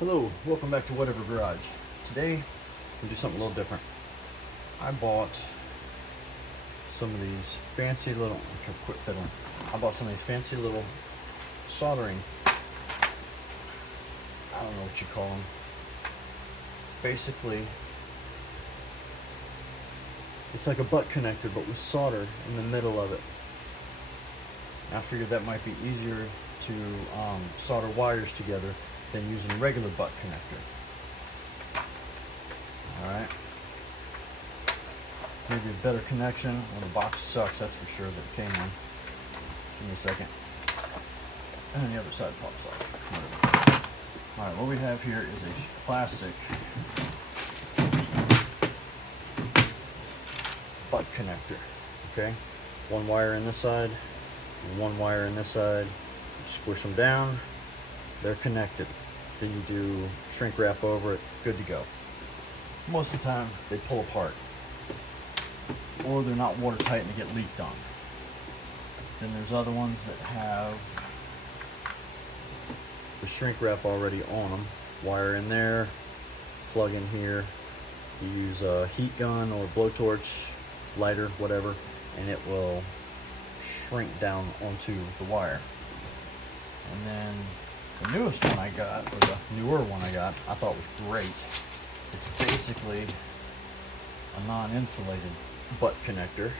Hello, welcome back to Whatever Garage. Today, we'll do something a little different. I bought some of these fancy little, okay, quit fiddling. I bought some of these fancy little soldering, I don't know what you call them. Basically, it's like a butt connector, but with solder in the middle of it. I figured that might be easier to solder wires together than using a regular butt connector. Alright. Maybe a better connection. Well, the box sucks, that's for sure, that it came in. Give me a second. And then the other side pops off. Alright, what we have here is a plastic butt connector. Okay? One wire in this side, and one wire in this side. Squish them down, they're connected. Then you do shrink wrap over it, good to go. Most of the time they pull apart, or they're not watertight and they get leaked on. Then there's other ones that have the shrink wrap already on them. Wire in there, plug in here. You use a heat gun or blowtorch, lighter, whatever, and it will shrink down onto the wire. And then the newest one I got, or the newer one I got, I thought was great. It's basically a non-insulated butt connector.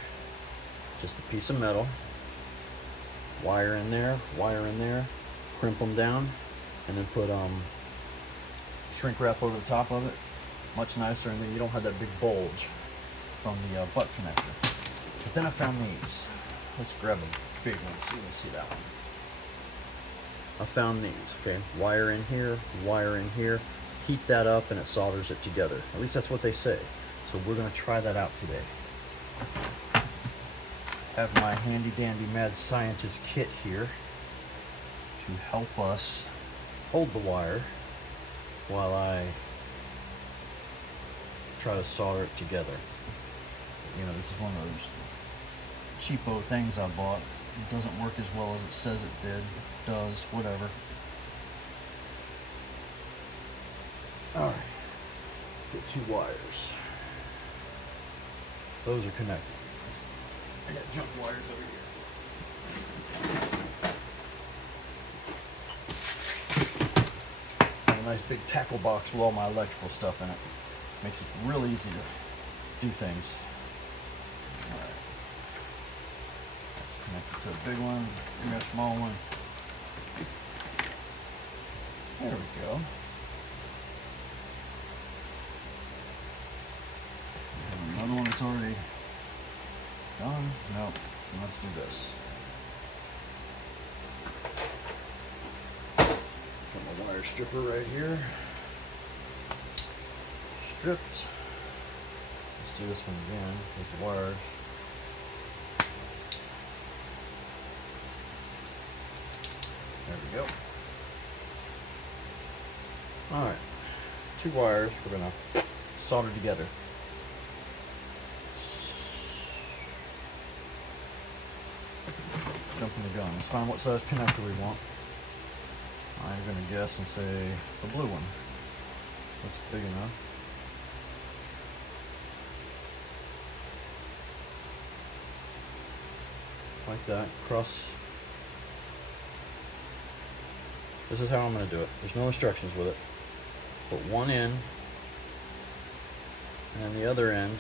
Just a piece of metal. Wire in there, crimp them down, and then put shrink wrap over the top of it. Much nicer, and then you don't have that big bulge from the butt connector. But then I found these. Let's grab a big one so you can see that one. I found these, okay? Wire in here, heat that up and it solders it together. At least that's what they say. So we're gonna try that out today. I have my handy dandy mad scientist kit here to help us hold the wire while I try to solder it together. You know, this is one of those cheapo things I bought. It doesn't work as well as it says it did. It does, whatever. Alright, let's get two wires. Those are connected. I got junk wires over here. Got a nice big tackle box with all my electrical stuff in it. Makes it real easy to do things. Alright. Connect it to a big one, and a small one. There we go. And another one that's already done. Nope. Let's do this. Got my wire stripper right here. Stripped. Let's do this one again with the wires. There we go. Alright, two wires we're going to solder together. Jumping the gun. Let's find what size connector we want. I'm going to guess and say the blue one. Looks big enough. Like that. Cross. This is how I'm going to do it. There's no instructions with it. Put one in, and then the other end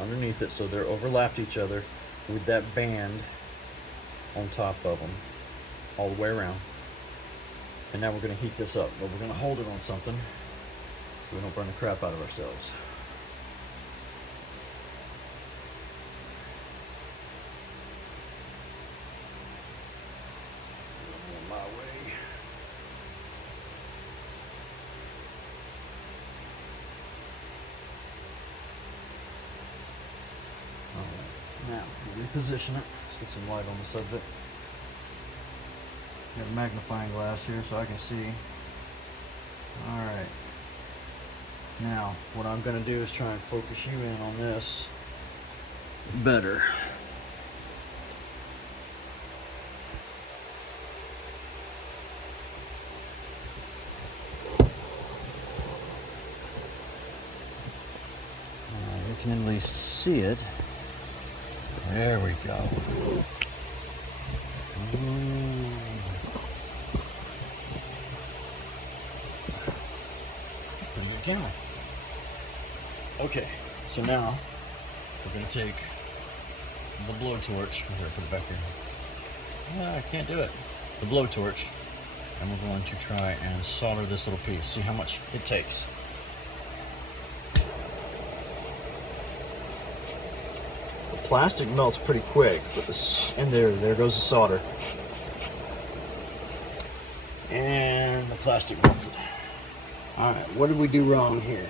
underneath it, so they're overlapped each other with that band on top of them all the way around. And now we're going to heat this up, but we're going to hold it on something so we don't burn the crap out of ourselves. My way. Now, reposition it. Let's get some light on the subject. Got a magnifying glass here so I can see. Alright. Now, what I'm going to do is try and focus you in on this better. can at least see it. There we go. Ooh. Pretty good camera. Okay, so now we're going to take the blowtorch. Here, put it back here. I can't do it. The blowtorch, and we're going to try and solder this little piece. See how much it takes. The plastic melts pretty quick, but and there goes the solder. And the plastic melted. Alright, what did we do wrong here?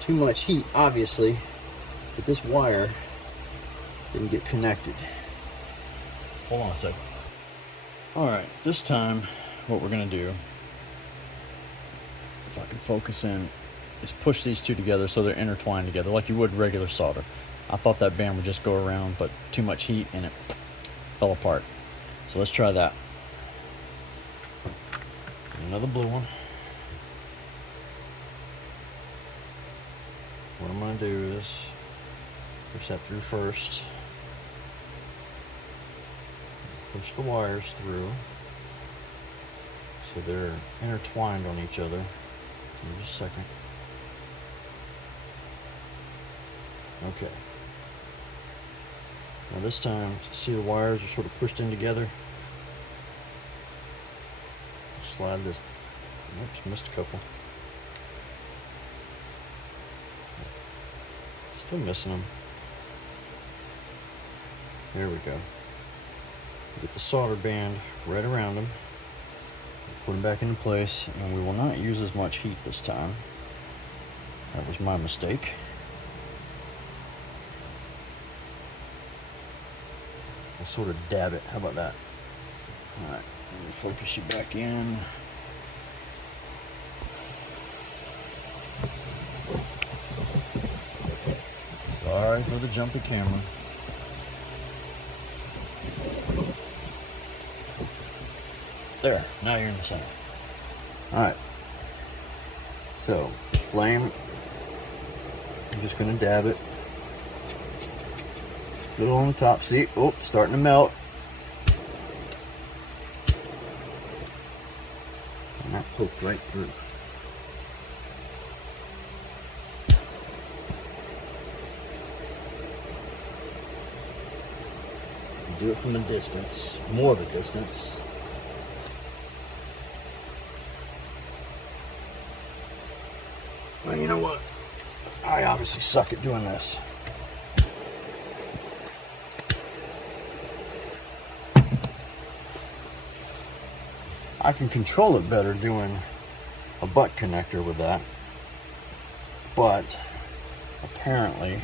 Too much heat, obviously, but this wire didn't get connected. Hold on a second. Alright, this time what we're going to do, if I can focus in, is push these two together so they're intertwined together like you would regular solder. I thought that band would just go around, but too much heat and it fell apart. So let's try that. Another blue one. What I'm going to do is push that through first. Push the wires through so they're intertwined on each other. Give me just a second. Okay. Now this time, see the wires are sort of pushed in together. Slide this. Oops, missed a couple. Still missing them. There we go. Get the solder band right around them. Put them back into place, and we will not use as much heat this time. That was my mistake. I'll sort of dab it. How about that? Alright, let me focus you back in. Sorry for the jumpy camera. There, now you're in the center. Alright. So, flame. I'm just going to dab it. A little on the top. See? Oh, starting to melt. And that poked right through. Do it from a distance, more of a distance. Well, you know what? I obviously suck at doing this. I can control it better doing a butt connector with that, but apparently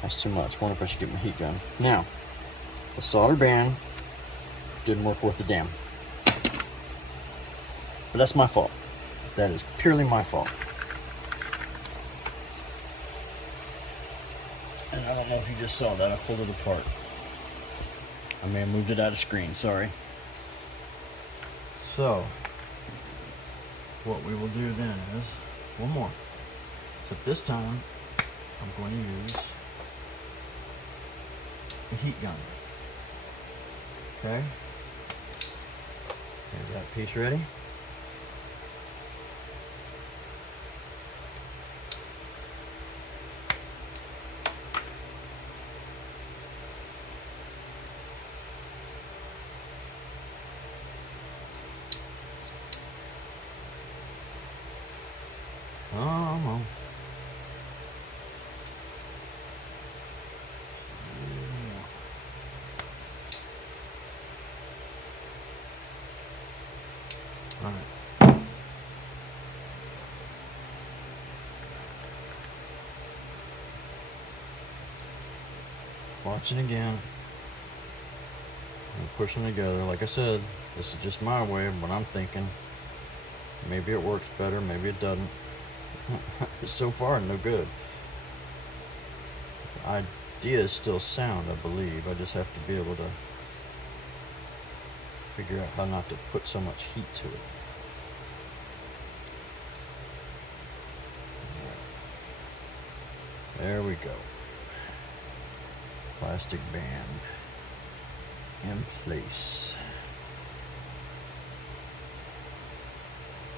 that's too much. Wonder if I should get my heat gun. Now, the solder band didn't work worth a damn. But that's my fault. That is purely my fault. And I don't know if you just saw that. I pulled it apart. I may have moved it out of screen. Sorry. So, what we will do then is one more. Except this time, I'm going to use the heat gun. Okay. There's that piece ready. Oh, all right. Watch it again. And pushing together. Like I said, this is just my way of what I'm thinking. Maybe it works better, maybe it doesn't. So far, no good. The idea is still sound, I believe. I just have to be able to figure out how not to put so much heat to it. There we go. Plastic band in place.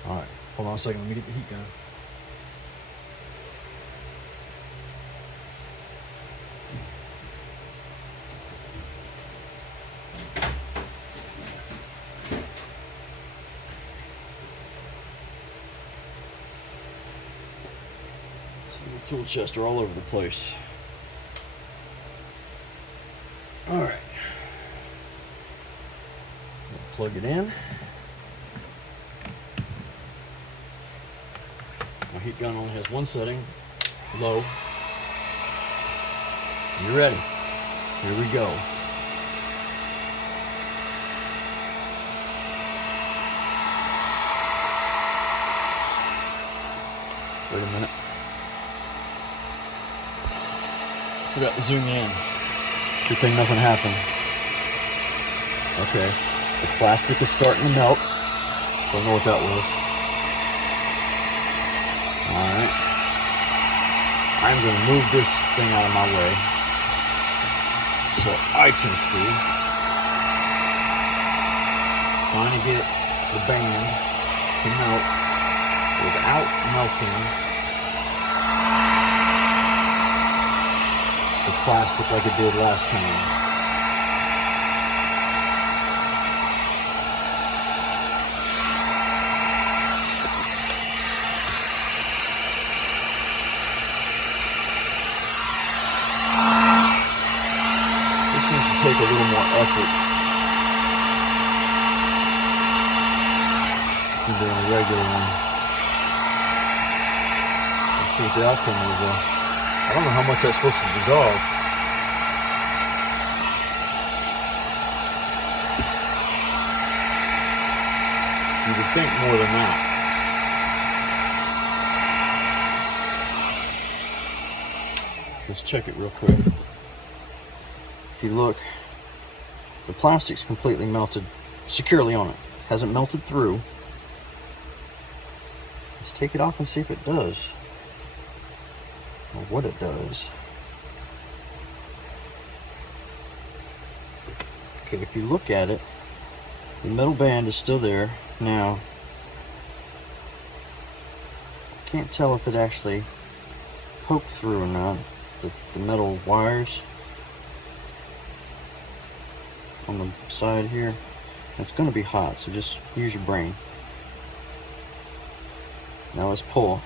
All right, hold on a second. Let me get the heat gun. The tool chests are all over the place. All right, plug it in. My heat gun only has one setting, low. You ready? Here we go. Wait a minute. Forgot to zoom in. Good thing nothing happened. Okay. The plastic is starting to melt. Don't know what that was. Alright. I'm going to move this thing out of my way so I can see. Trying to get the band to melt without melting the plastic like it did last time. This seems to take a little more effort than doing a regular one. Let's see what the outcome is. I don't know how much that's supposed to dissolve. You would think more than that. Let's check it real quick. If you look, the plastic's completely melted securely on it. Hasn't melted through. Let's take it off and see if it does. Or what it does. Okay, if you look at it, the metal band is still there. Now, I can't tell if it actually poked through or not. The metal wires on the side here. It's going to be hot, so just use your brain. Now let's pull.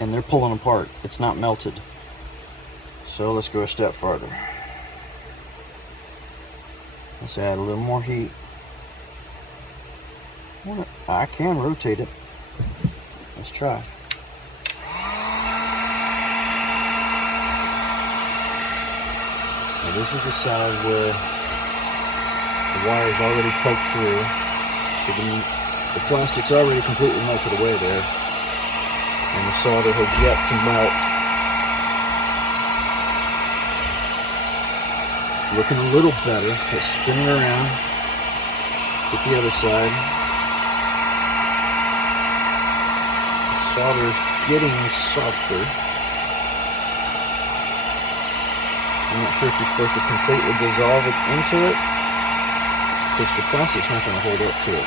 And they're pulling apart. It's not melted. So let's go a step farther. Let's add a little more heat. I can rotate it. Let's try. Now this is the side where the wire's already poked through. So the plastic's already completely melted away there. And the solder has yet to melt. Looking a little better. Let's spin it around. Get the other side. The solder's getting softer. I'm not sure if you're supposed to completely dissolve it into it, because the plastic's not going to hold up to it.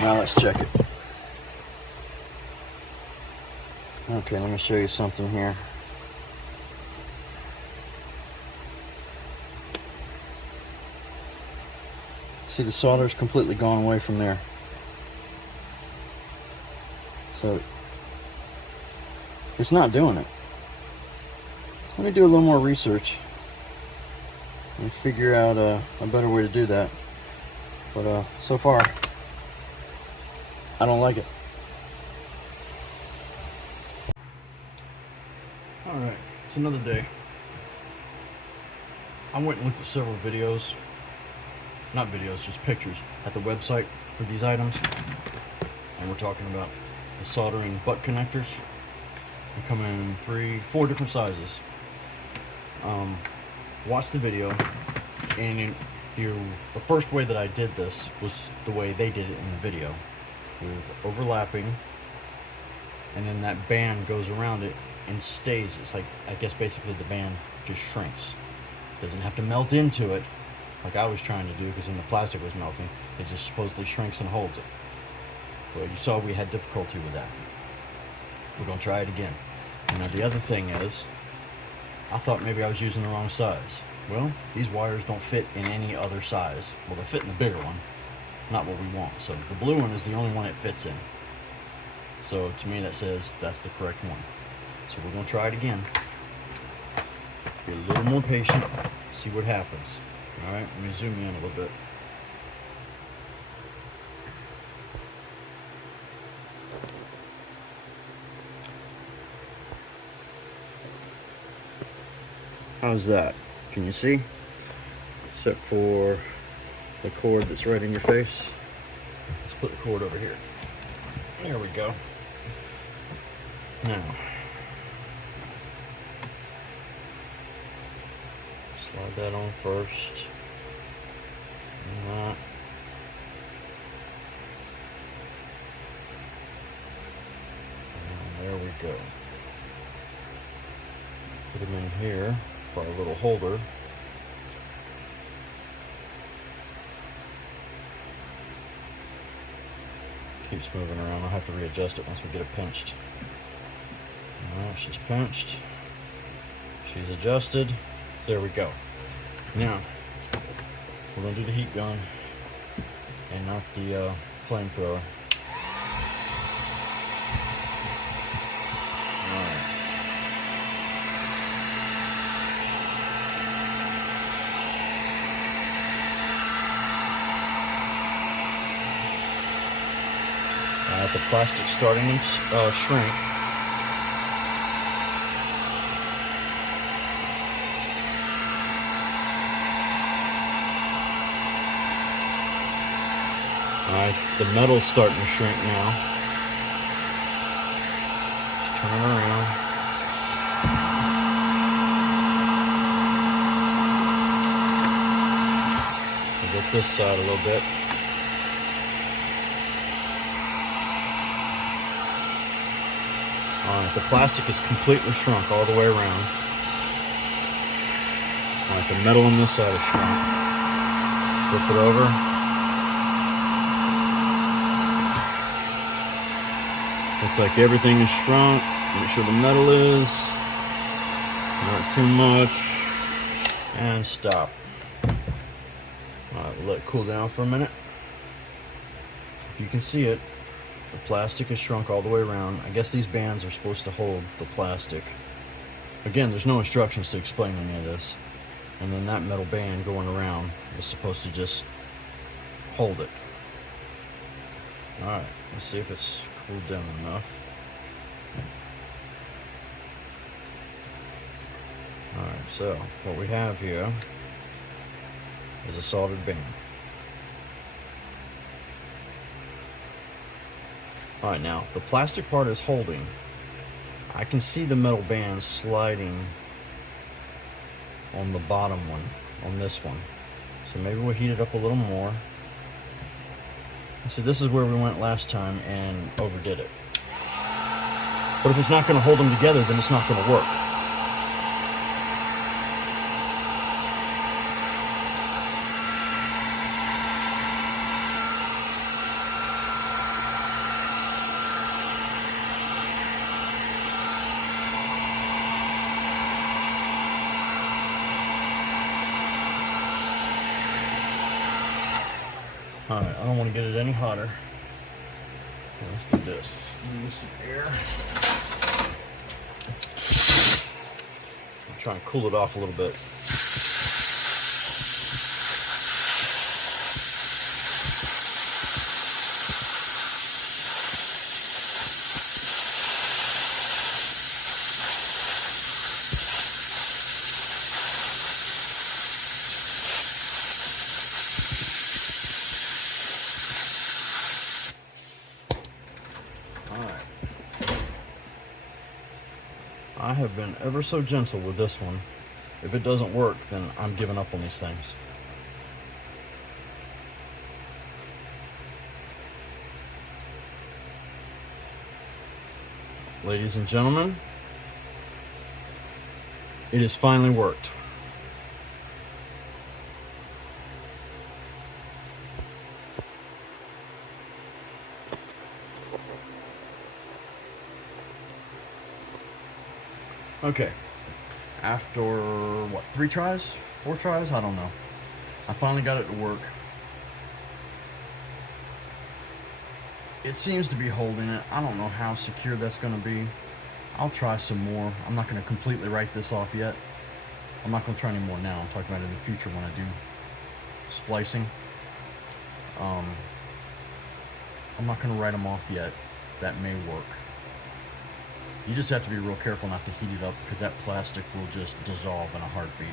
Now let's check it. Okay, let me show you something here. See, the solder's completely gone away from there. So it's not doing it. Let me do a little more research and figure out a better way to do that. But so far, I don't like it. Alright, it's another day. I went and looked at several videos, not videos, just pictures, at the website for these items. And we're talking about the soldering butt connectors. They come in 4 different sizes. Watch the video, and the first way that I did this was the way they did it in the video, with overlapping, and then that band goes around it and stays. It's like, I guess basically the band just shrinks. Doesn't have to melt into it like I was trying to do, because then the plastic was melting. It just supposedly shrinks and holds it. Well, you saw we had difficulty with that. We're going to try it again. And now the other thing is, I thought maybe I was using the wrong size. Well, these wires don't fit in any other size. Well, they fit in the bigger one, not what we want. So the blue one is the only one it fits in. So to me that says that's the correct one. So we're going to try it again. Be a little more patient, see what happens. Alright, let me zoom in a little bit. How's that? Can you see? Except for the cord that's right in your face. Let's put the cord over here. There we go. Now, slide that on first. And there we go. Put them in here for a little holder. Keeps moving around. I'll have to readjust it once we get it pinched. Alright, she's pinched. She's adjusted. There we go. Now, we're going to do the heat gun and not the flamethrower. Alright. The plastic starting to shrink. Alright, the metal's starting to shrink now. Just turn it around. We'll get this side a little bit. Alright, the plastic is completely shrunk all the way around. Alright, the metal on this side is shrunk. Flip it over. Looks like everything is shrunk. Make sure the metal is. Not too much. And stop. Alright, we'll let it cool down for a minute. If you can see it, the plastic is shrunk all the way around. I guess these bands are supposed to hold the plastic. Again, there's no instructions to explain any of this. And then that metal band going around is supposed to just hold it. Alright, let's see if it's cooled down enough. Alright, so what we have here is a soldered band. Alright, now the plastic part is holding. I can see the metal band sliding on the bottom one, on this one. So maybe we'll heat it up a little more. So this is where we went last time and overdid it. But if it's not going to hold them together, then it's not going to work. Alright, I don't want to get it any hotter. Let's do this. Use some air. I'll try and cool it off a little bit. I have been ever so gentle with this one. If it doesn't work, then I'm giving up on these things. Ladies and gentlemen, it has finally worked. Okay, after what, 3 tries? 4 tries? I don't know. I finally got it to work. It seems to be holding it. I don't know how secure that's going to be. I'll try some more. I'm not going to completely write this off yet. I'm not going to try any more now. I'm talking about it in the future when I do splicing. I'm not going to write them off yet. That may work. You just have to be real careful not to heat it up because that plastic will just dissolve in a heartbeat.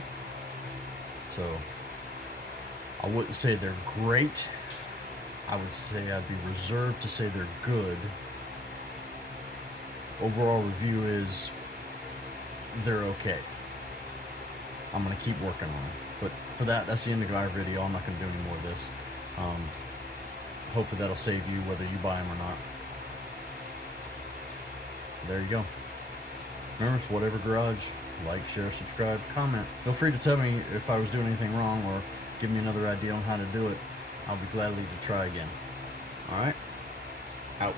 So I wouldn't say they're great. I would say I'd be reserved to say they're good. Overall review is they're okay. I'm going to keep working on it. But for that's the end of our video. I'm not going to do any more of this. Hopefully that'll save you whether you buy them or not. There you go. Remember, it's Whatever Garage. Like, share, subscribe, comment. Feel free to tell me if I was doing anything wrong or give me another idea on how to do it. I'll be gladly to try again. Alright? Out.